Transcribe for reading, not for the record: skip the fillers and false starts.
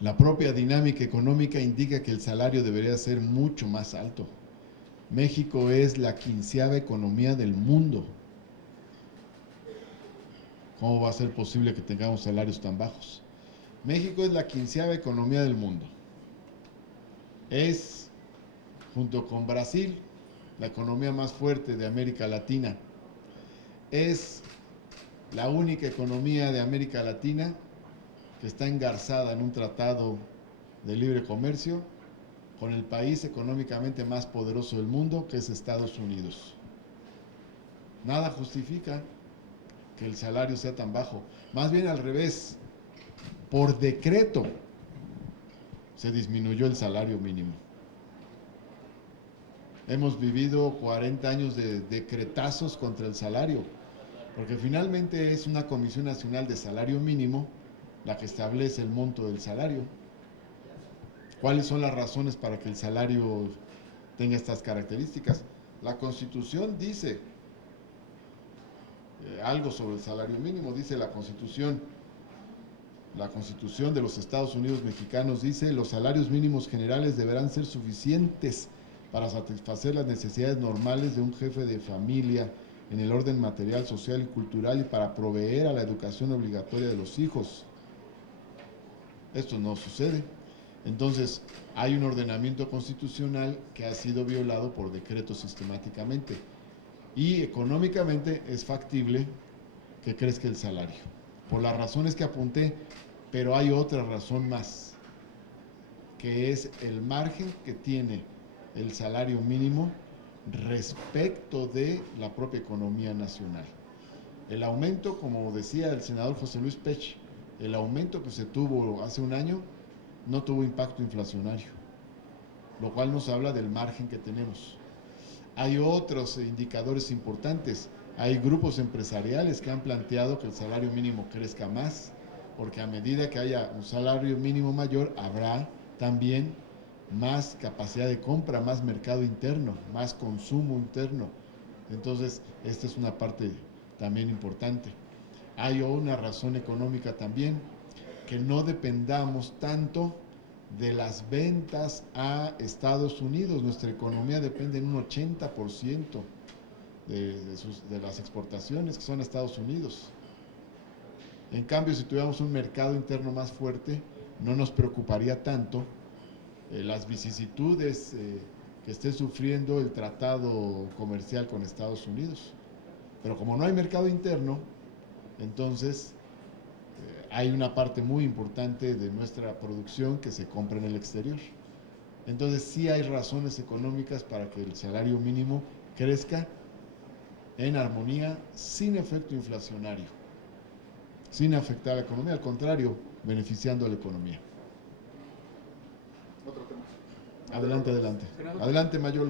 La propia dinámica económica indica que el salario debería ser mucho más alto. México es la 15ª economía del mundo. ¿Cómo va a ser posible que tengamos salarios tan bajos? México es la 15ª economía del mundo. Es, junto con Brasil, la economía más fuerte de América Latina. Es la única economía de América Latina que está engarzada en un tratado de libre comercio con el país económicamente más poderoso del mundo, que es Estados Unidos. Nada justifica que el salario sea tan bajo. Más bien al revés, por decreto se disminuyó el salario mínimo. Hemos vivido 40 años de decretazos contra el salario, porque finalmente es una Comisión Nacional de Salario Mínimo la que establece el monto del salario. ¿Cuáles son las razones para que el salario tenga estas características? La Constitución dice algo sobre el salario mínimo. Dice la Constitución de los Estados Unidos mexicanos, dice: los salarios mínimos generales deberán ser suficientes para satisfacer las necesidades normales de un jefe de familia en el orden material, social y cultural, y para proveer a la educación obligatoria de los hijos. Esto no sucede. Entonces, hay un ordenamiento constitucional que ha sido violado por decreto sistemáticamente. Y económicamente es factible que crezca el salario, por las razones que apunté, pero hay otra razón más, que es el margen que tiene el salario mínimo respecto de la propia economía nacional. El aumento, como decía el senador José Luis Pech, el aumento que se tuvo hace un año no tuvo impacto inflacionario, lo cual nos habla del margen que tenemos. Hay otros indicadores importantes. Hay grupos empresariales que han planteado que el salario mínimo crezca más, porque a medida que haya un salario mínimo mayor, habrá también más capacidad de compra, más mercado interno, más consumo interno. Entonces, esta es una parte también importante. Hay una razón económica también, que no dependamos tanto de las ventas a Estados Unidos. Nuestra economía depende en un 80% de las exportaciones que son a Estados Unidos. En cambio, si tuviéramos un mercado interno más fuerte, no nos preocuparía tanto las vicisitudes que esté sufriendo el tratado comercial con Estados Unidos. Pero como no hay mercado interno, entonces hay una parte muy importante de nuestra producción que se compra en el exterior. Entonces sí hay razones económicas para que el salario mínimo crezca en armonía, sin efecto inflacionario, sin afectar a la economía, al contrario, beneficiando a la economía. Otro tema. Adelante, adelante. Adelante, Mayolo.